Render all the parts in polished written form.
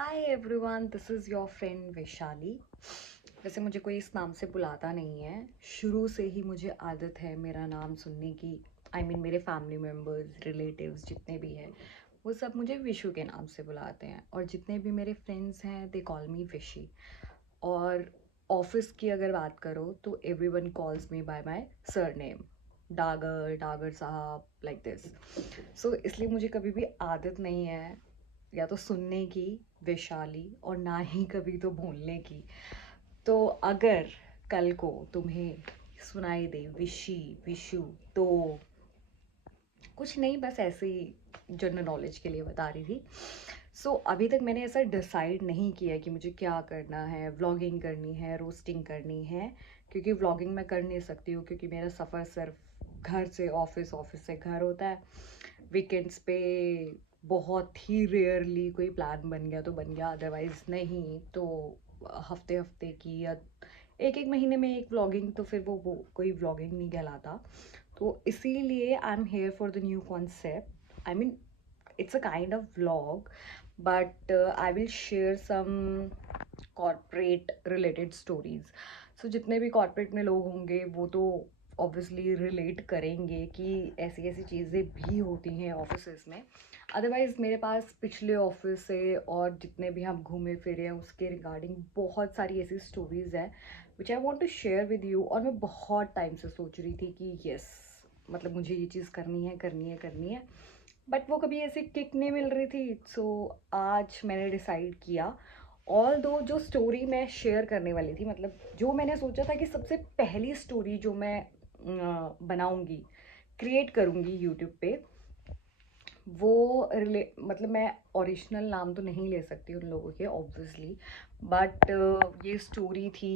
Hi everyone, this is your friend Vaishali. वैसे मुझे कोई इस नाम से बुलाता नहीं है। शुरू से ही मुझे आदत है मेरा नाम सुनने की। मेरे फैमिली मेम्बर्स, रिलेटिव्स जितने भी हैं वो सब मुझे विशु के नाम से बुलाते हैं, और जितने भी मेरे फ्रेंड्स हैं दे कॉल मी विशी। और ऑफिस की अगर बात करो तो everyone calls me by my surname, Dagar Dagar साहब, लाइक दिस। सो इसलिए मुझे कभी भी आदत नहीं है या तो सुनने की वैशाली, और ना ही कभी तो बोलने की। तो अगर कल को तुम्हें सुनाई दे विशी, विशु, तो कुछ नहीं, बस ऐसे ही जनरल नॉलेज के लिए बता रही थी। अभी तक मैंने ऐसा डिसाइड नहीं किया कि मुझे क्या करना है, व्लॉगिंग करनी है, रोस्टिंग करनी है। क्योंकि व्लॉगिंग मैं कर नहीं सकती हूँ, क्योंकि मेरा सफ़र सिर्फ घर से ऑफिस, ऑफिस से घर होता है। वीकेंड्स पे बहुत ही रेयरली कोई प्लान बन गया तो बन गया, अदरवाइज नहीं तो हफ्ते हफ्ते की या एक एक महीने में एक व्लॉगिंग, तो फिर वो कोई व्लॉगिंग नहीं कहलाता। तो इसीलिए I am here for the new concept. It's a kind of vlog, but I will share some corporate related stories. जितने भी कॉर्पोरेट में लोग होंगे वो तो ऑब्वियसली रिलेट करेंगे कि ऐसी ऐसी चीज़ें भी होती हैं ऑफिस में। अदरवाइज़ मेरे पास पिछले ऑफिस से और जितने भी हम घूमे फिरे हैं उसके रिगार्डिंग बहुत सारी ऐसी स्टोरीज़ हैं which I want to share with you. और मैं बहुत टाइम से सोच रही थी कि यस, मतलब मुझे ये चीज़ करनी है, करनी है, करनी है, बट वो कभी ऐसी किक नहीं मिल रही थी। आज मैंने डिसाइड किया। ऑल दो जो स्टोरी मैं शेयर करने वाली थी, मतलब जो मैंने सोचा था कि सबसे पहली स्टोरी जो मैं बनाऊंगी, क्रिएट करूंगी यूट्यूब पे, वो मतलब मैं ओरिजिनल नाम तो नहीं ले सकती उन लोगों के ऑब्वियसली, बट ये स्टोरी थी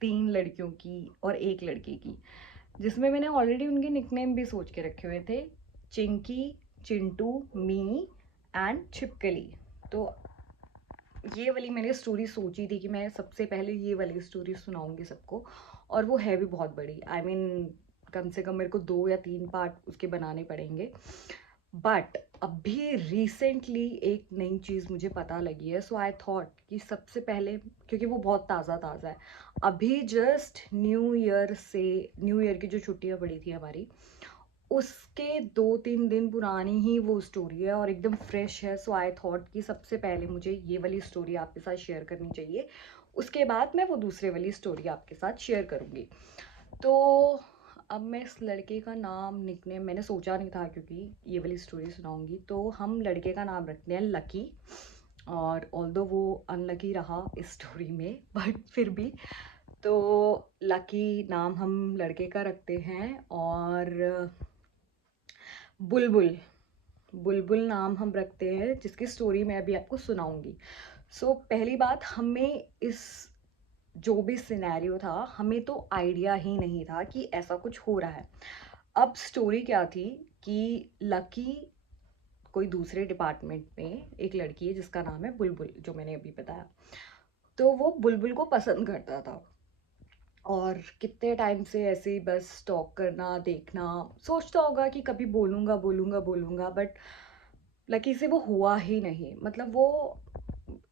3 लड़कियों की और एक लड़के की, जिसमें मैंने ऑलरेडी उनके निकनेम भी सोच के रखे हुए थे: चिंकी, चिंटू, मी एंड छिपकली। तो ये वाली मैंने स्टोरी सोची थी कि मैं सबसे पहले ये वाली स्टोरी सुनाऊंगी सबको। और वो है भी बहुत बड़ी, कम से कम मेरे को 2 या 3 पार्ट उसके बनाने पड़ेंगे। बट अभी रिसेंटली एक नई चीज़ मुझे पता लगी है, सो आई थॉट कि सबसे पहले, क्योंकि वो बहुत ताज़ा ताज़ा है, अभी जस्ट न्यू ईयर की जो छुट्टियां पड़ी थी हमारी, उसके 2-3 दिन पुरानी ही वो स्टोरी है और एकदम फ्रेश है। सो आई थॉट कि सबसे पहले मुझे ये वाली स्टोरी आपके साथ शेयर करनी चाहिए, उसके बाद मैं वो दूसरे वाली स्टोरी आपके साथ शेयर करूँगी। तो अब मैं इस लड़के का नाम, निकनेम मैंने सोचा नहीं था क्योंकि ये वाली स्टोरी सुनाऊंगी, तो हम लड़के का नाम रखते हैं लकी। और ऑल्दो वो अनलकी रहा इस स्टोरी में, बट फिर भी, तो लकी नाम हम लड़के का रखते हैं। और बुलबुल, बुलबुल नाम हम रखते हैं, जिसकी स्टोरी मैं अभी आपको सुनाऊंगी। पहली बात, हमें इस जो भी सिनेरियो था, हमें तो आइडिया ही नहीं था कि ऐसा कुछ हो रहा है। अब स्टोरी क्या थी कि लकी कोई दूसरे डिपार्टमेंट में एक लड़की है जिसका नाम है बुलबुल, जो मैंने अभी बताया। तो वो बुलबुल को पसंद करता था, और कितने टाइम से ऐसे ही बस स्टॉक करना, देखना, सोचता होगा कि कभी बोलूँगा बोलूँगा बोलूँगा, बट लकी से वो हुआ ही नहीं। मतलब वो,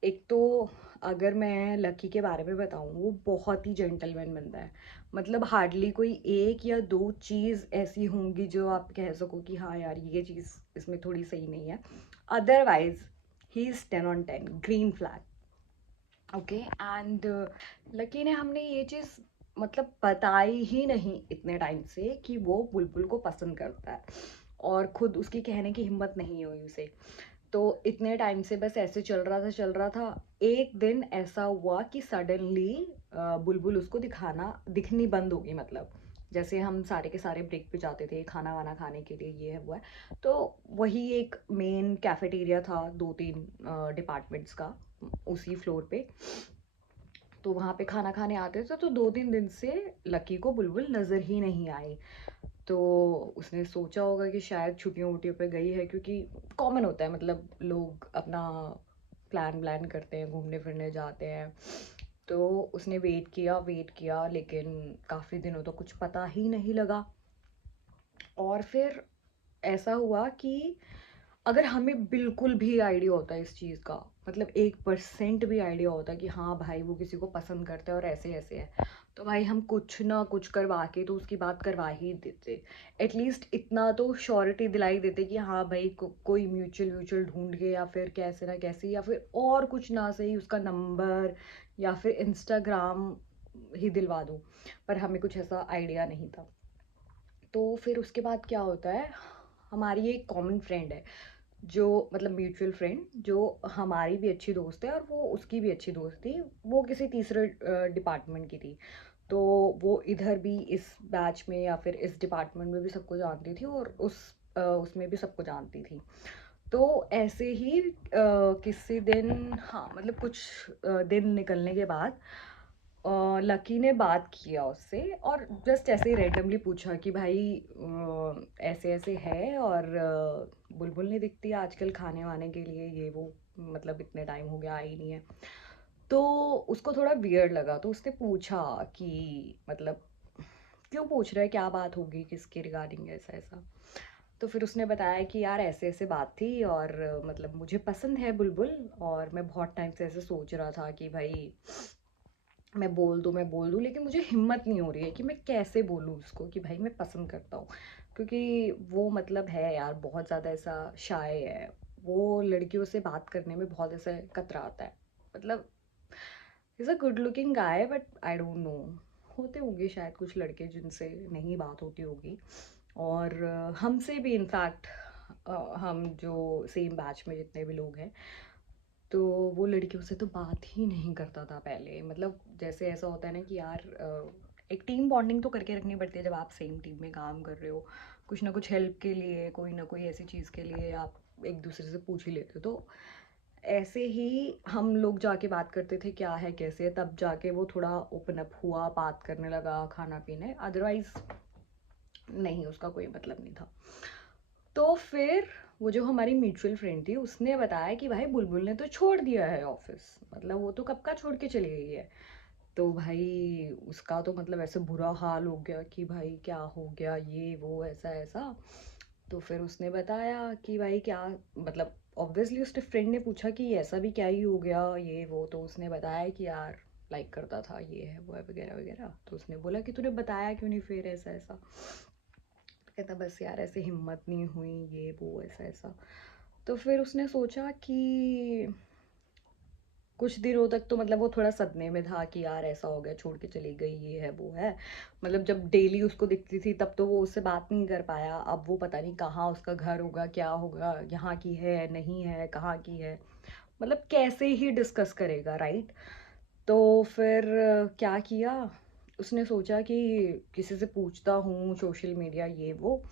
एक तो अगर मैं लकी के बारे में बताऊँ, वो बहुत ही जेंटलमैन बंदा है। मतलब हार्डली कोई 1 या 2 चीज़ ऐसी होंगी जो आप कह सको कि हाँ यार, ये चीज़ इसमें थोड़ी सही नहीं है। Otherwise he is 10 on 10, green flag. Okay, and lucky ने, हमने ये चीज़ मतलब बताई ही नहीं इतने टाइम से कि वो बुलबुल को पसंद करता है, और खुद उसकी कहने की हिम्मत नहीं हुई उसे। तो इतने टाइम से बस ऐसे चल रहा था, चल रहा था। एक दिन ऐसा हुआ कि सडनली बुलबुल उसको दिखनी बंद हो गई। मतलब जैसे हम सारे के सारे ब्रेक पे जाते थे खाना वाना खाने के लिए, ये है वो है, तो वही एक मेन कैफेटेरिया था 2-3 डिपार्टमेंट्स का उसी फ्लोर पे। तो वहाँ पे खाना खाने आते थे, तो 2-3 दिन से लकी को बुलबुल नज़र ही नहीं आई। तो उसने सोचा होगा कि शायद छुट्टियों वुट्टियों पे गई है, क्योंकि कॉमन होता है, मतलब लोग अपना प्लान व्लान करते हैं, घूमने फिरने जाते हैं। तो उसने वेट किया, लेकिन काफ़ी दिनों तो कुछ पता ही नहीं लगा। और फिर ऐसा हुआ कि अगर हमें बिल्कुल भी आइडिया होता है इस चीज़ का, मतलब 1% भी आइडिया होता कि हाँ भाई वो किसी को पसंद करता है और ऐसे ऐसे है, तो भाई हम कुछ ना कुछ करवा के तो उसकी बात करवा ही देते। एटलीस्ट इतना तो श्योरिटी दिलाई देते कि हाँ भाई कोई म्यूचुअल ढूंढ के, या फिर कैसे ना कैसे, या फिर और कुछ ना सही उसका नंबर या फिर इंस्टाग्राम ही दिलवा दूँ। पर हमें कुछ ऐसा आइडिया नहीं था। तो फिर उसके बाद क्या होता है, हमारी एक कॉमन फ्रेंड है, जो मतलब म्यूचुअल फ्रेंड, जो हमारी भी अच्छी दोस्त है और वो उसकी भी अच्छी दोस्त थी। वो किसी तीसरे डिपार्टमेंट की थी, तो वो इधर भी इस बैच में या फिर इस डिपार्टमेंट में भी सबको जानती थी, और उसमें भी सबको जानती थी। तो ऐसे ही किसी दिन, हाँ मतलब कुछ दिन निकलने के बाद लकी ने बात किया उससे, और जस्ट ऐसे ही रैंडमली पूछा कि भाई ऐसे ऐसे है, और बुलबुल नहीं दिखती आजकल खाने वाने के लिए, ये वो, मतलब इतने टाइम हो गया आई नहीं है। तो उसको थोड़ा वियर्ड लगा, तो उसने पूछा कि मतलब क्यों पूछ रहा है, क्या बात होगी, किसके रिगार्डिंग, ऐसा ऐसा। तो फिर उसने बताया कि यार ऐसे ऐसे बात थी, और मतलब मुझे पसंद है बुलबुल, और मैं बहुत टाइम से ऐसे सोच रहा था कि भाई मैं बोल दूँ, लेकिन मुझे हिम्मत नहीं हो रही है कि मैं कैसे बोलूँ उसको कि भाई मैं पसंद करता हूँ। क्योंकि वो मतलब है यार बहुत ज़्यादा ऐसा शाय है, वो लड़कियों से बात करने में बहुत ऐसा कतराता है। मतलब is a good looking guy, but I don't know, होते होंगे शायद कुछ लड़के जिनसे नहीं बात होती होगी। और हमसे भी इनफैक्ट, हम जो सेम बैच में जितने भी लोग हैं, तो वो लड़कियों से तो बात ही नहीं करता था पहले। मतलब जैसे ऐसा होता है ना कि यार एक टीम बॉन्डिंग तो करके रखनी पड़ती है जब आप सेम टीम में काम कर रहे हो। कुछ ना कुछ हेल्प के लिए, कोई ना कोई ऐसी चीज़ के लिए आप एक दूसरे से पूछ ही लेते हो। तो ऐसे ही हम लोग जाके बात करते थे क्या है कैसे है, तब जाके वो थोड़ा ओपन अप हुआ, बात करने लगा, खाना पीने, अदरवाइज नहीं, उसका कोई मतलब नहीं था। तो फिर वो जो हमारी म्यूचुअल फ्रेंड थी उसने बताया कि भाई बुलबुल ने तो छोड़ दिया है ऑफिस, मतलब वो तो कब का छोड़ के चली गई है। तो भाई उसका तो मतलब ऐसे बुरा हाल हो गया कि भाई क्या हो गया, ये वो ऐसा ऐसा। तो फिर उसने बताया कि भाई क्या, मतलब ऑब्वियसली उसके फ्रेंड ने पूछा कि ऐसा भी क्या ही हो गया, ये वो। तो उसने बताया कि यार लाइक करता था, ये है वो है वगैरह वगैरह। तो उसने बोला कि तूने बताया क्यों नहीं फिर, ऐसा ऐसा। कहता बस यार ऐसे हिम्मत नहीं हुई, ये वो ऐसा ऐसा। तो फिर उसने सोचा कि कुछ दिनों तक तो मतलब वो थोड़ा सदमे में था कि यार ऐसा हो गया, छोड़ के चली गई, ये है वो है। मतलब जब डेली उसको दिखती थी तब तो वो उससे बात नहीं कर पाया, अब वो पता नहीं कहाँ उसका घर होगा, क्या होगा, यहाँ की है नहीं है, कहाँ की है, मतलब कैसे ही डिस्कस करेगा, राइट। तो फिर क्या किया, उसने सोचा कि किसी से पूछता हूँ सोशल मीडिया ये वो,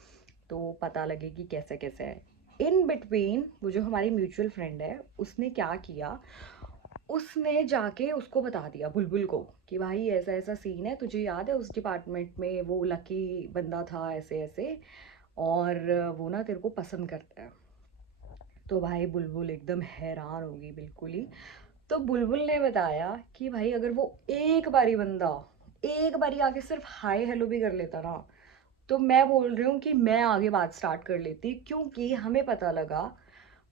तो पता लगे कि कैसे कैसे है। इन बिटवीन वो जो हमारी म्यूचुअल फ्रेंड है उसने क्या किया, उसने जाके उसको बता दिया बुलबुल को कि भाई ऐसा ऐसा सीन है, तुझे याद है उस डिपार्टमेंट में वो लकी बंदा था ऐसे ऐसे, और वो ना तेरे को पसंद करता है। तो भाई बुलबुल एकदम हैरान होगी बिल्कुल ही। तो बुलबुल ने बताया कि भाई अगर वो एक बारी बंदा एक बारी आके सिर्फ हाय हेलो भी कर लेता ना, तो मैं बोल रही हूँ कि मैं आगे बात स्टार्ट कर लेती, क्योंकि हमें पता लगा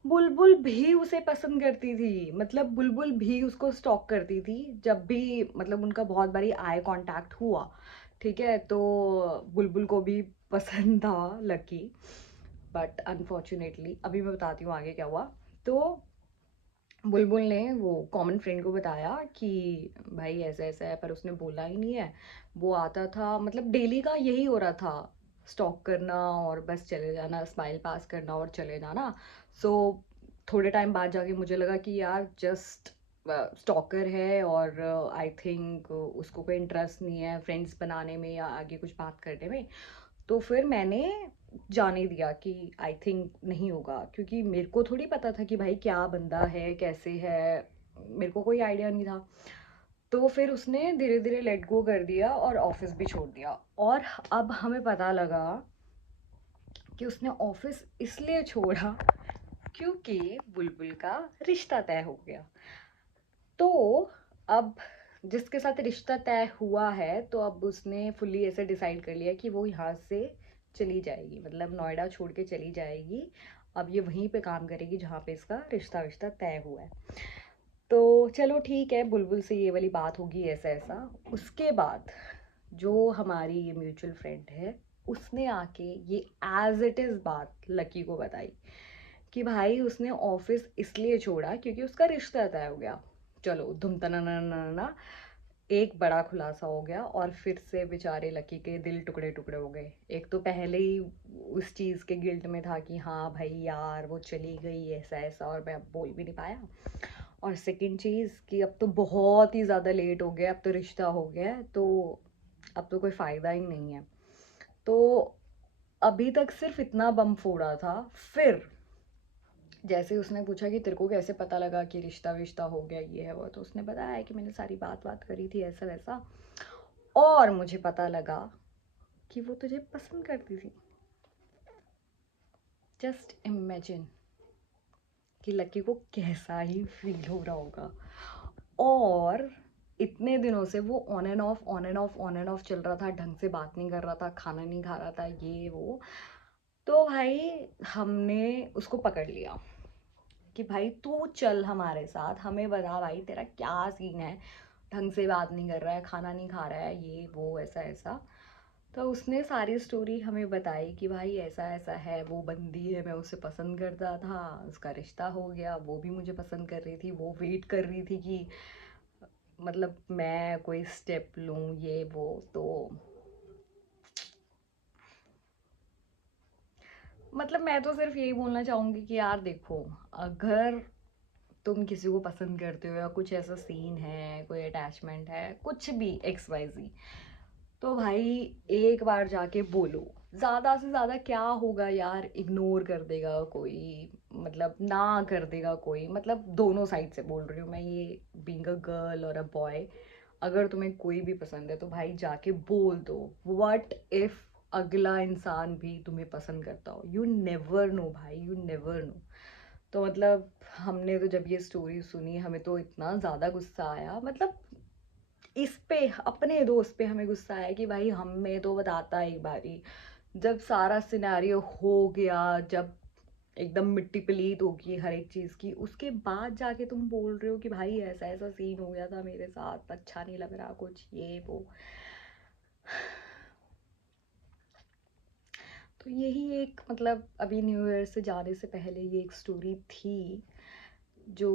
बुलबुल भी उसे पसंद करती थी। मतलब बुलबुल भी उसको स्टॉक करती थी, जब भी मतलब उनका बहुत बारी आई कांटेक्ट हुआ, ठीक है। तो बुलबुल को भी पसंद था लकी, बट अनफॉर्चुनेटली अभी मैं बताती हूँ आगे क्या हुआ। तो बुलबुल ने वो कॉमन फ्रेंड को बताया कि भाई ऐसा ऐसा है, पर उसने बोला ही नहीं है। वो आता था, मतलब डेली का यही हो रहा था, स्टॉक करना और बस चले जाना, स्माइल पास करना और चले जाना। सो थोड़े टाइम बाद जाके मुझे लगा कि यार जस्ट स्टॉकर है, और आई थिंक उसको कोई इंटरेस्ट नहीं है फ्रेंड्स बनाने में या आगे कुछ बात करने में। तो फिर मैंने जाने दिया कि आई थिंक नहीं होगा, क्योंकि मेरे को थोड़ी पता था कि भाई क्या बंदा है कैसे है, मेरे को कोई आइडिया नहीं था। तो फिर उसने धीरे धीरे लेट गो कर दिया और ऑफिस भी छोड़ दिया। और अब हमें पता लगा कि उसने ऑफिस इसलिए छोड़ा क्योंकि बुलबुल का रिश्ता तय हो गया। तो अब जिसके साथ रिश्ता तय हुआ है, तो अब उसने फुल्ली ऐसे डिसाइड कर लिया कि वो यहाँ से चली जाएगी, मतलब नोएडा छोड़ के चली जाएगी। अब ये वहीं पे काम करेगी जहाँ पे इसका रिश्ता तय हुआ है। तो चलो ठीक है, बुलबुल से ये वाली बात होगी ऐसा ऐसा। उसके बाद जो हमारी ये म्यूचुअल फ्रेंड है, उसने आके ये एज इट इज़ बात लकी को बताई कि भाई उसने ऑफिस इसलिए छोड़ा क्योंकि उसका रिश्ता तय हो गया। चलो धुम तना, एक बड़ा खुलासा हो गया और फिर से बेचारे लकी के दिल टुकड़े टुकड़े हो गए। एक तो पहले ही उस चीज़ के गिल्ट में था कि हाँ भाई यार वो चली गई ऐसा ऐसा और मैं अब बोल भी नहीं पाया, और सेकंड चीज़ कि अब तो बहुत ही ज़्यादा लेट हो गया, अब तो रिश्ता हो गया है, तो अब तो कोई फ़ायदा ही नहीं है। तो अभी तक सिर्फ इतना बम फोड़ा था। फिर जैसे उसने पूछा कि तेरे को कैसे पता लगा कि रिश्ता विश्ता हो गया ये है वो, तो उसने बताया कि मैंने सारी बात करी थी ऐसा वैसा, और मुझे पता लगा कि वो तुझे पसंद करती थी। जस्ट इमेजिन कि लकी को कैसा ही फील हो रहा होगा। और इतने दिनों से वो on end of on end of on end of चल रहा था, ढंग से बात नहीं कर रहा था, खाना नहीं खा रहा था, ये वो। तो भाई हमने उसको पकड़ लिया कि भाई तू चल हमारे साथ, हमें बता भाई तेरा क्या सीन है, ढंग से बात नहीं कर रहा है, खाना नहीं खा रहा है, ये वो ऐसा ऐसा। तो उसने सारी स्टोरी हमें बताई कि भाई ऐसा ऐसा है, वो बंदी है, मैं उसे पसंद करता था, उसका रिश्ता हो गया, वो भी मुझे पसंद कर रही थी, वो वेट कर रही थी कि मतलब मैं कोई स्टेप लूँ ये वो। तो मतलब मैं तो सिर्फ यही बोलना चाहूँगी कि यार देखो, अगर तुम किसी को पसंद करते हो या कुछ ऐसा सीन है, कोई अटैचमेंट है, कुछ भी एक्स वाई जी, तो भाई एक बार जाके बोलो। ज़्यादा से ज़्यादा क्या होगा यार, इग्नोर कर देगा कोई, मतलब ना कर देगा कोई, मतलब दोनों साइड से बोल रही हूँ मैं, ये बीइंग अ गर्ल और अ बॉय। अगर तुम्हें कोई भी पसंद है तो भाई जाके बोल दो। व्हाट इफ अगला इंसान भी तुम्हें पसंद करता हो, यू नेवर नो भाई, यू नेवर नो। तो मतलब हमने तो जब ये स्टोरी सुनी हमें तो इतना ज़्यादा गुस्सा आया, मतलब इस पे अपने दोस्त पे हमें गुस्सा आया कि भाई हमें तो बताता एक बारी, जब सारा सिनेरियो हो गया, जब एकदम मिट्टी पलीत होगी हर एक चीज़ की, उसके बाद जाके तुम बोल रहे हो कि भाई ऐसा ऐसा सीन हो गया था मेरे साथ, अच्छा नहीं लग रहा कुछ ये वो। तो यही एक, मतलब अभी न्यू ईयर से जाने से पहले ये एक स्टोरी थी जो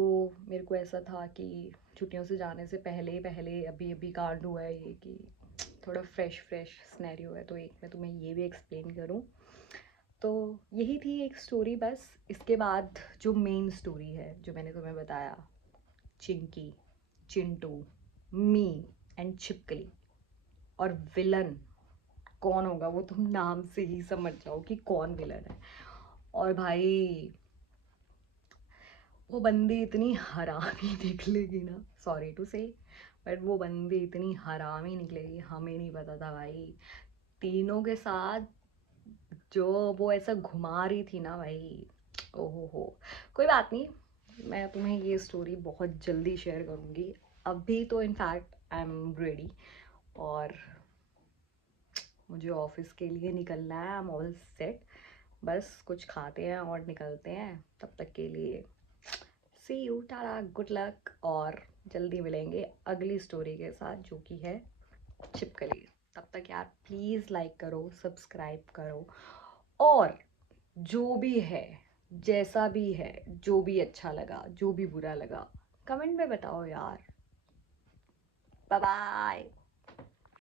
मेरे को ऐसा था कि छुट्टियों से जाने से पहले पहले अभी अभी कांड हुआ है ये, कि थोड़ा फ्रेश फ्रेश सिनेरियो है, तो एक मैं तुम्हें ये भी एक्सप्लेन करूँ। तो यही थी एक स्टोरी बस। इसके बाद जो मेन स्टोरी है जो मैंने तुम्हें बताया, चिंकी, चिंटू, मी एंड छिपकली, और विलन कौन होगा वो तुम नाम से ही समझ जाओ कि कौन विलन है। और भाई वो बंदी इतनी हरामी निकलेगी ना, सॉरी टू से, बट वो बंदी इतनी हरामी निकलेगी, हमें नहीं पता था भाई। तीनों के साथ जो वो ऐसा घुमा रही थी ना भाई, ओहो हो। कोई बात नहीं, मैं तुम्हें ये स्टोरी बहुत जल्दी शेयर करूँगी। अभी तो इनफैक्ट आई एम रेडी, और मुझे ऑफिस के लिए निकलना है, आई एम ऑल सेट। बस कुछ खाते हैं और निकलते हैं, तब तक के लिए सी यू, टाटा, गुड लक, और जल्दी मिलेंगे अगली स्टोरी के साथ जो कि है छिपकली। तब तक यार प्लीज़ लाइक करो, सब्सक्राइब करो, और जो भी है, जैसा भी है, जो भी अच्छा लगा, जो भी बुरा लगा, कमेंट में बताओ यार। Bye bye.